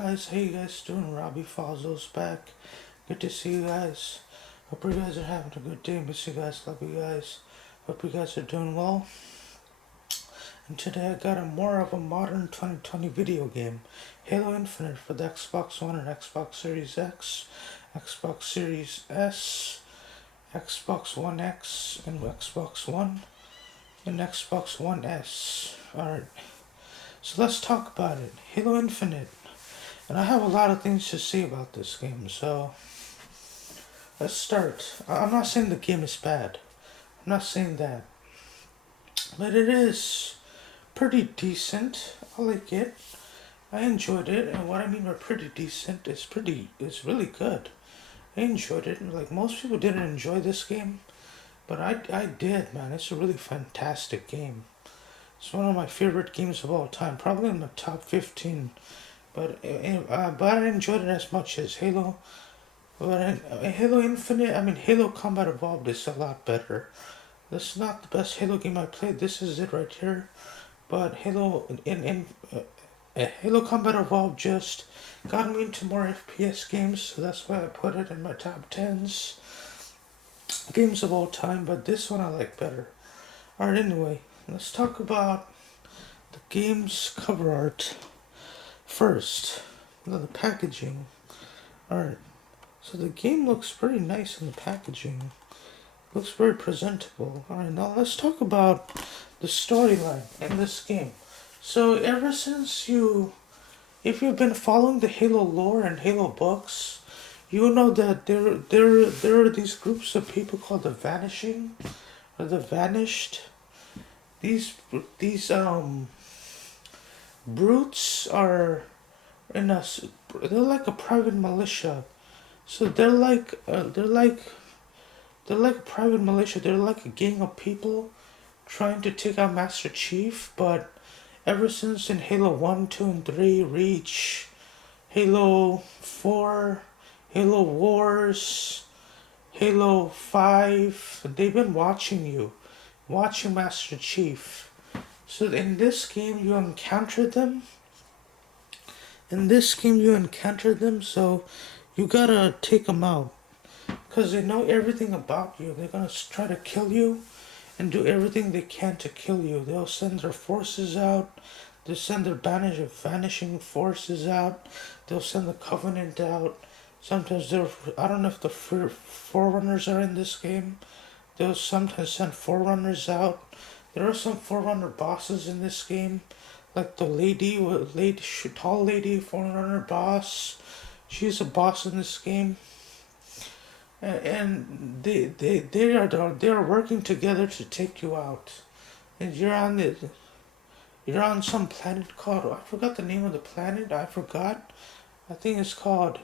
guys? How you guys doing? Robbie Fazle's back. Good to see you guys. Hope you guys are having a good day. Miss you guys. Love you guys. Hope you guys are doing well. And today I got a more of a modern 2020 video game. Halo Infinite for the Xbox One and Xbox Series X, Xbox Series S, Xbox One X, and Xbox One, and Xbox One S. Alright, so let's talk about it. Halo Infinite. And I have a lot of things to say about this game, so let's start. I'm not saying the game is bad. I'm not saying that. But it is pretty decent. I like it. I enjoyed it, and what I mean by pretty decent is it's really good. I enjoyed it. Like, most people didn't enjoy this game, but I did, man. It's a really fantastic game. It's one of my favorite games of all time. Probably in the top 15. But I didn't enjoy it as much as Halo. But Halo Infinite, Halo Combat Evolved is a lot better. This is not the best Halo game I played. This is it right here. But Halo Combat Evolved just got me into more FPS games, so that's why I put it in my top 10s games of all time. But this one I like better. Alright, anyway, let's talk about the game's cover art. First, the packaging. Alright, so the game looks pretty nice in the packaging. Looks very presentable. Alright, now let's talk about the storyline in this game. So if you've been following the Halo lore and Halo books, you know that there are these groups of people called the Vanishing, or the Vanished. These brutes are they're like a private militia. So they're like a private militia. They're like a gang of people trying to take out Master Chief. But ever since in Halo 1, 2, and 3, Reach, Halo 4, Halo Wars, Halo 5, they've been watching Master Chief. So in this game you encounter them. So you gotta take them out. Because they know everything about you. They're gonna try to kill you and do everything they can to kill you. They'll send their forces out. They'll send their vanishing forces out. They'll send the Covenant out. Sometimes I don't know if the Forerunners are in this game. They'll sometimes send Forerunners out. There are some Forerunner bosses in this game, like the tall lady Forerunner boss. She's a boss in this game, and they are working together to take you out. And you're on some planet called, I forgot the name of the planet. I think it's called.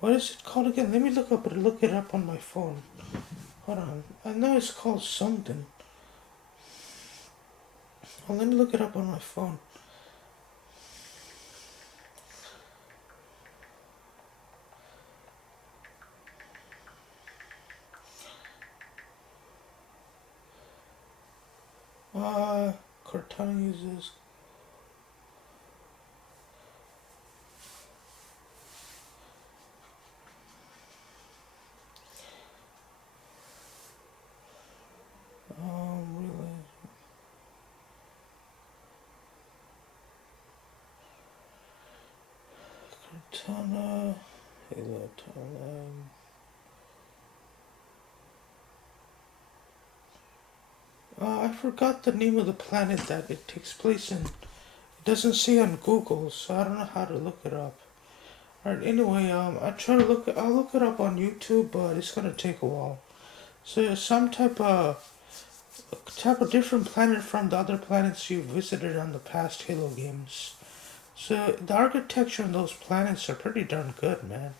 What is it called again? Let me look it up on my phone. Hold on. I know it's called something. Well, let me look it up on my phone. Cortana uses. Really. Cortana. Halo Time. I forgot the name of the planet that it takes place in. It doesn't say on Google, so I don't know how to look it up. Alright, anyway, I'll look it up on YouTube, but it's gonna take a while. So some type of different planet from the other planets you visited on the past Halo games. So the architecture on those planets are pretty darn good, man.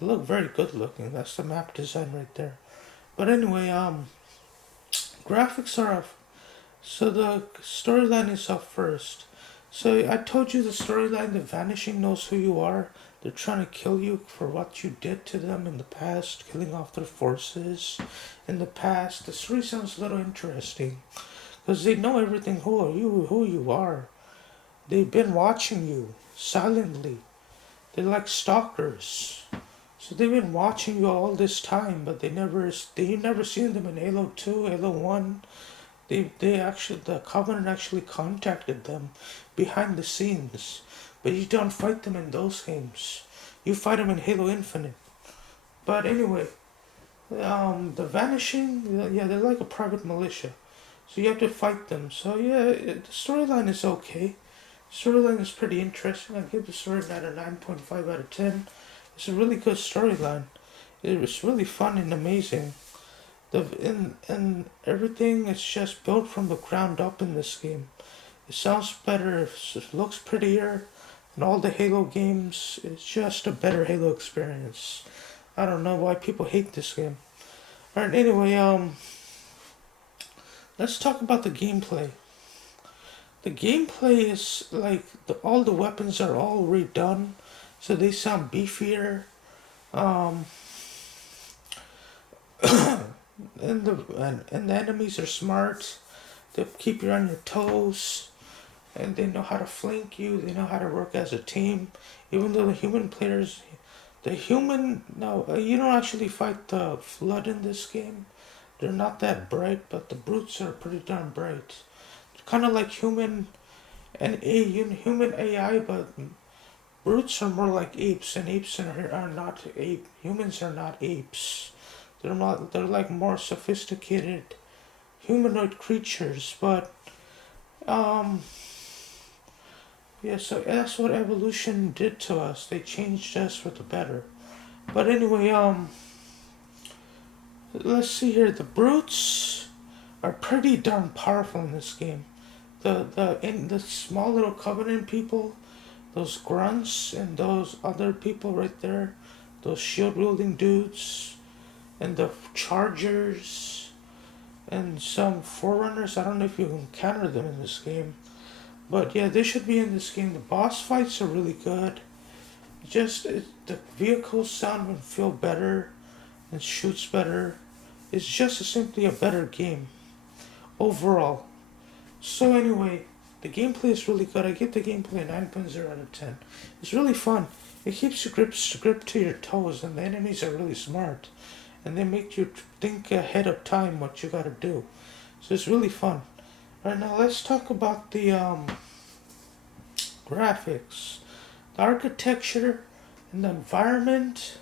They look very good looking. That's the map design right there. But anyway, graphics are up. So the storyline is up first. So I told you the storyline, the Vanishing knows who you are. They're trying to kill you for what you did to them in the past, killing off their forces in the past. The story sounds a little interesting because they know everything who you are. they've been watching you silently. They're like stalkers. So they've been watching you all this time, but you never seen them in Halo 2, Halo 1. They actually, the Covenant actually contacted them behind the scenes, but you don't fight them in those games. You fight them in Halo Infinite. But anyway, the Vanishing, yeah, they're like a private militia, so you have to fight them. So yeah, the storyline is okay. Storyline is pretty interesting. I give the storyline a 9.5 out of 10. It's a really good storyline. It was really fun and amazing. And everything is just built from the ground up in this game. It sounds better, it looks prettier, and all the Halo games. It's just a better Halo experience. I don't know why people hate this game. Alright, anyway, let's talk about the gameplay. The gameplay is like all the weapons are all redone, so they sound beefier. Um, and the enemies are smart. They keep you on your toes, and they know how to flank you. They know how to work as a team. Even though the human players, no, you don't actually fight the flood in this game. They're not that bright, but the brutes are pretty darn bright. Kind of like human AI, but brutes are more like apes, and apes are not ape. Humans are not apes. They're not. They're like more sophisticated humanoid creatures. But um, yeah. So that's what evolution did to us. They changed us for the better. But anyway, let's see here. The brutes are pretty darn powerful in this game. The small little Covenant people, those grunts and those other people right there, those shield wielding dudes, and the chargers, and some forerunners. I don't know if you can encounter them in this game, but yeah, they should be in this game. The boss fights are really good. The vehicles sound and feel better, and shoots better. It's just simply a better game overall. So anyway, the gameplay is really good. I give the gameplay a 9.0 out of 10. It's really fun. It keeps you gripped to your toes, and the enemies are really smart, and they make you think ahead of time what you gotta do. So it's really fun. Right now, let's talk about the graphics, the architecture, and the environment.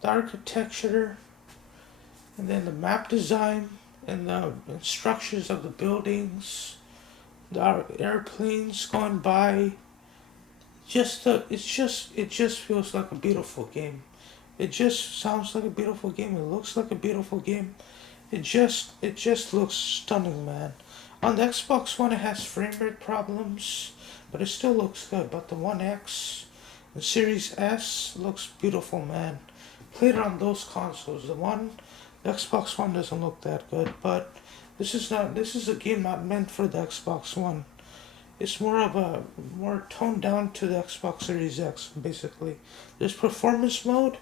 The architecture, and then the map design, and the structures of the buildings, the airplanes going by. It just feels like a beautiful game. It just sounds like a beautiful game. It looks like a beautiful game. It just looks stunning, man. On the Xbox One, it has frame rate problems, but it still looks good. But the One X, the Series S looks beautiful, man. Played it on those consoles. The Xbox One doesn't look that good, but this is a game not meant for the Xbox One. It's more toned down to the Xbox Series X, basically. There's performance mode,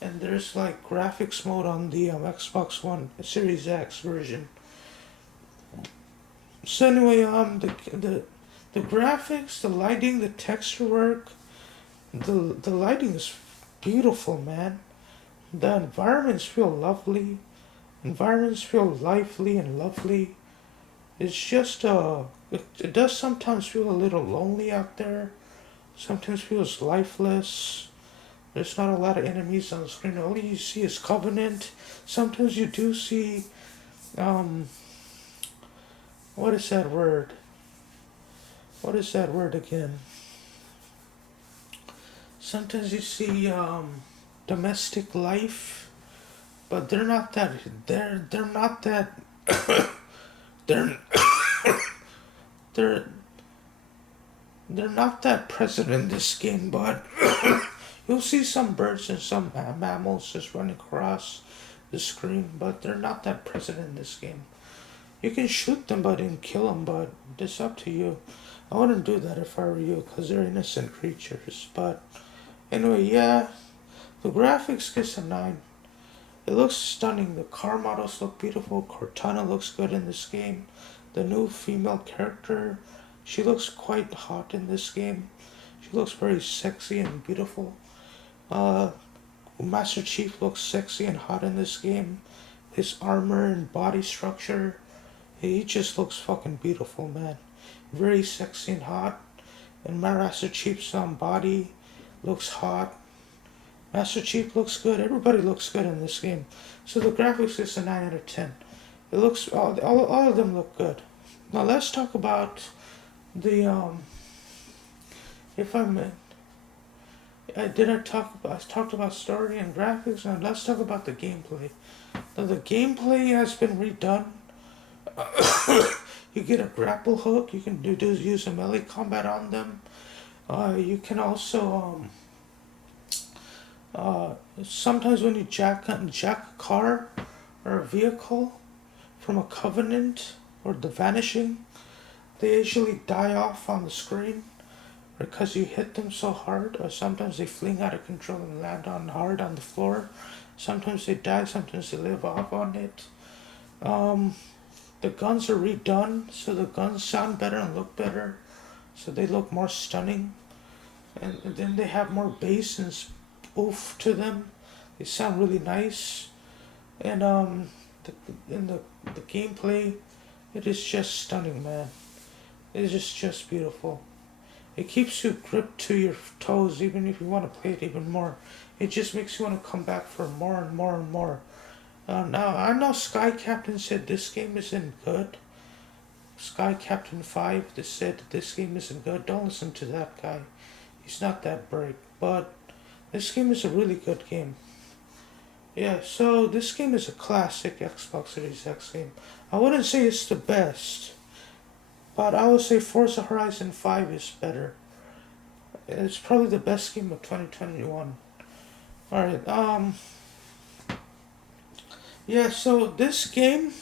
and there's like graphics mode on the Xbox One Series X version. So anyway, the graphics, the lighting, the texture work, the lighting is beautiful, man. The environments feel lovely. Environments feel lively and lovely. It's just it does sometimes feel a little lonely out there. Sometimes feels lifeless. There's not a lot of enemies on the screen. All you see is Covenant. Sometimes you do see what is that word? What is that word again? Sometimes you see domestic life, but they're not that. They're not that. they're they're they're not that present in this game. But you'll see some birds and some mammals just running across the screen, but they're not that present in this game. You can shoot them, but and kill them, but it's up to you. I wouldn't do that if I were you, because they're innocent creatures. But anyway, yeah, the graphics gets a 9. It looks stunning. The car models look beautiful. Cortana looks good in this game. The new female character, She looks quite hot in this game. She looks very sexy and beautiful. Uh, Master Chief looks sexy and hot in this game. His armor and body structure, he just looks fucking beautiful, man. Very sexy and hot. And Master Chief's body looks hot. Master Chief looks good. Everybody looks good in this game. So the graphics is a 9 out of 10. It looks all of them look good. Now let's talk about the if I'm I talked about story and graphics. Now let's talk about the gameplay. Now the gameplay has been redone. You get a grapple hook. You can use a melee combat on them. You can also sometimes when you jack a car or a vehicle from a covenant or the vanishing, they usually die off on the screen because you hit them so hard, or sometimes they fling out of control and land hard on the floor. Sometimes they die, sometimes they live off on it. The guns are redone, so the guns sound better and look better, so they look more stunning. And then they have more bass and oof to them. They sound really nice. And the gameplay, it is just stunning, man. It is just beautiful. It keeps you gripped to your toes, even if you want to play it even more. It just makes you want to come back for more and more and more. Now, I know Sky Captain said this game isn't good. Sky Captain 5 said that this game isn't good. Don't listen to that guy. He's not that bright. But this game is a really good game. Yeah, so this game is a classic Xbox Series X game. I wouldn't say it's the best, but I would say Forza Horizon 5 is better. It's probably the best game of 2021. Alright, yeah, so this game,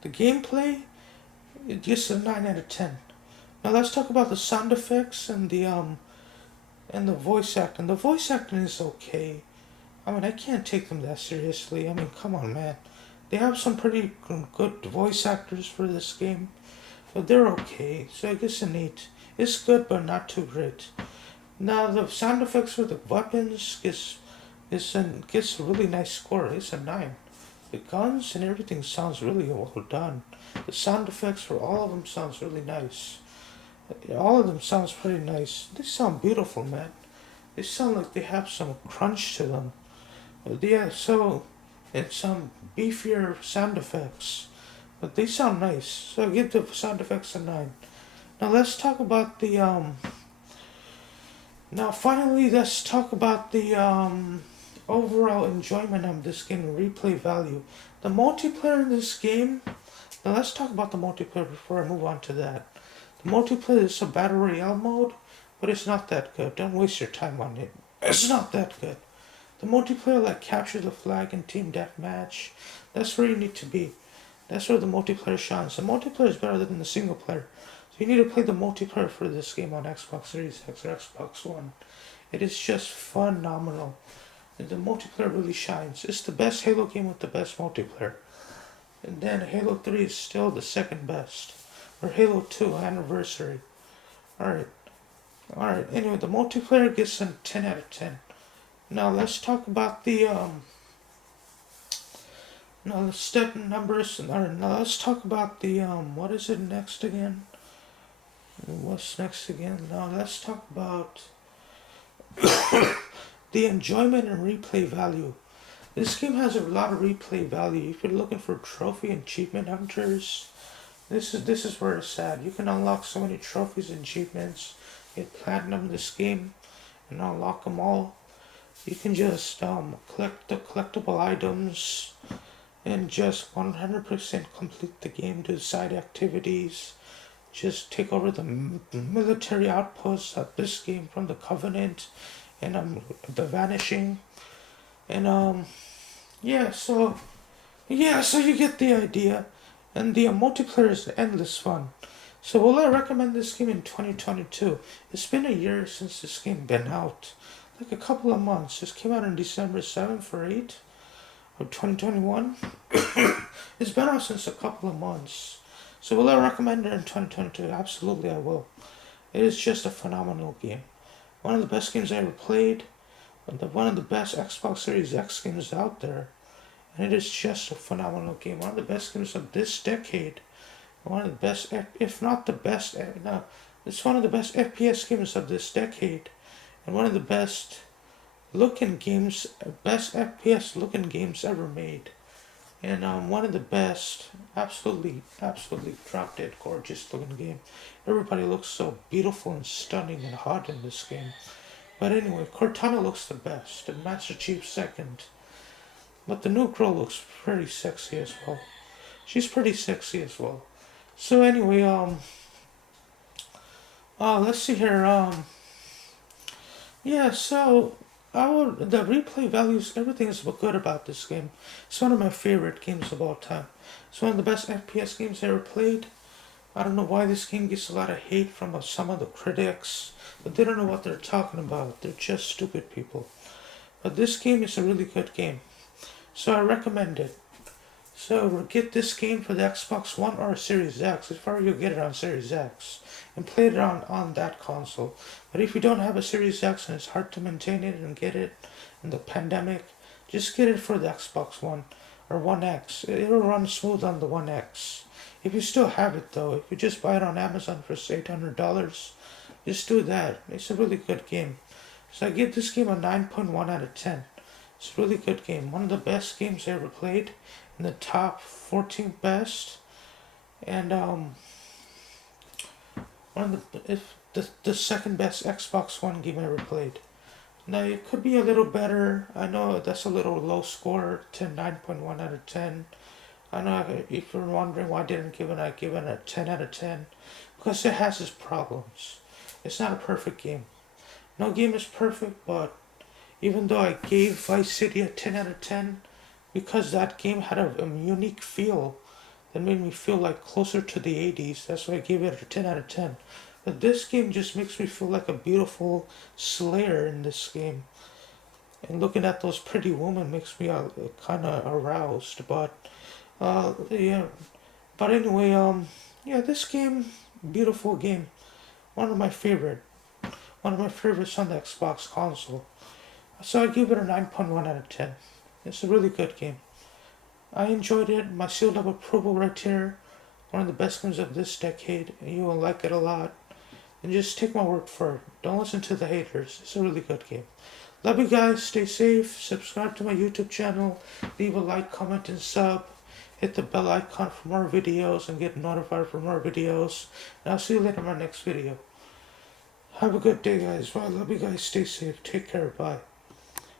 the gameplay, it gets a 9 out of 10. Now let's talk about the sound effects and the voice acting. The voice acting is okay. I mean, I can't take them that seriously. I mean, come on, man. They have some pretty good voice actors for this game, but they're okay. So I guess an 8. It's good, but not too great. Now the sound effects for the weapons gets a really nice score. It's a 9. The guns and everything sounds really well done. The sound effects for all of them sounds really nice. All of them sounds pretty nice. They sound beautiful, man. They sound like they have some crunch to them. Yeah, so it's some beefier sound effects. But they sound nice. So I give the sound effects a 9. Now let's talk about the now finally let's talk about the overall enjoyment of this game and replay value. The multiplayer in this game, now let's talk about the multiplayer before I move on to that. The multiplayer is a battle royale mode, but it's not that good. Don't waste your time on it. It's not that good. The multiplayer like Capture the Flag and Team Deathmatch, that's where you need to be. That's where the multiplayer shines. The multiplayer is better than the single player. So you need to play the multiplayer for this game on Xbox Series X or Xbox One. It is just phenomenal. And the multiplayer really shines. It's the best Halo game with the best multiplayer. And then Halo 3 is still the second best. Or Halo 2 Anniversary. Alright. Anyway, the multiplayer gets a 10 out of 10. Now let's talk about the now let's step numbers. Alright, now let's talk about the what is it next again? What's next again? Now let's talk about the enjoyment and replay value. This game has a lot of replay value. If you're looking for trophy and achievement hunters, this is where it's at. You can unlock so many trophies and achievements, get platinum in this game, and unlock them all. You can just collect the collectible items and just 100% complete the game, do side activities, just take over the military outposts of this game from the Covenant and the Vanishing. And so you get the idea. And the multiplayer is endless fun. So will I recommend this game in 2022? It's been a year since this game been out. Like a couple of months. This came out on December 7th or 8th of 2021. It's been out since a couple of months. So will I recommend it in 2022? Absolutely, I will. It is just a phenomenal game. One of the best games I ever played. One of the best Xbox Series X games out there. And it is just a phenomenal game. One of the best games of this decade. One of the best, if not the best, no, it's one of the best FPS games of this decade. And one of the best looking games, best FPS looking games ever made. And one of the best, absolutely drop dead gorgeous looking game. Everybody looks so beautiful and stunning and hot in this game. But anyway, Cortana looks the best, and Master Chief second. But the new girl looks pretty sexy as well. She's pretty sexy as well. So anyway, let's see here. Yeah. So the replay values, everything is good about this game. It's one of my favorite games of all time. It's one of the best FPS games I ever played. I don't know why this game gets a lot of hate from some of the critics, but they don't know what they're talking about. They're just stupid people. But this game is a really good game. So I recommend it. So get this game for the Xbox One or Series X. If ever you get it on Series X and play it on that console. But if you don't have a Series X and it's hard to maintain it and get it in the pandemic, just get it for the Xbox One or One X. It'll run smooth on the One X. If you still have it though, if you just buy it on Amazon for say $800, just do that. It's a really good game. So I give this game a 9.1 out of 10. It's a really good game. One of the best games I ever played. In the top 14 best. And one of the second best Xbox One game I ever played. Now it could be a little better. I know that's a little low score, 9.1 out of 10. I know if you're wondering why I didn't give it, I give it a 10 out of 10. Because it has its problems. It's not a perfect game. No game is perfect, but even though I gave Vice City a 10 out of 10, because that game had a unique feel that made me feel like closer to the 80s, that's why I gave it a 10 out of 10. But this game just makes me feel like a beautiful slayer in this game. And looking at those pretty women makes me kind of aroused. But, yeah. But anyway, yeah, this game, beautiful game. One of my favorite. One of my favorites on the Xbox console. So I give it a 9.1 out of 10. It's a really good game. I enjoyed it. My sealed up approval right here. One of the best games of this decade. And you will like it a lot. And just take my word for it. Don't listen to the haters. It's a really good game. Love you guys. Stay safe. Subscribe to my YouTube channel. Leave a like, comment, and sub. Hit the bell icon for more videos and get notified for more videos. And I'll see you later in my next video. Have a good day, guys. Well, I love you guys. Stay safe. Take care. Bye.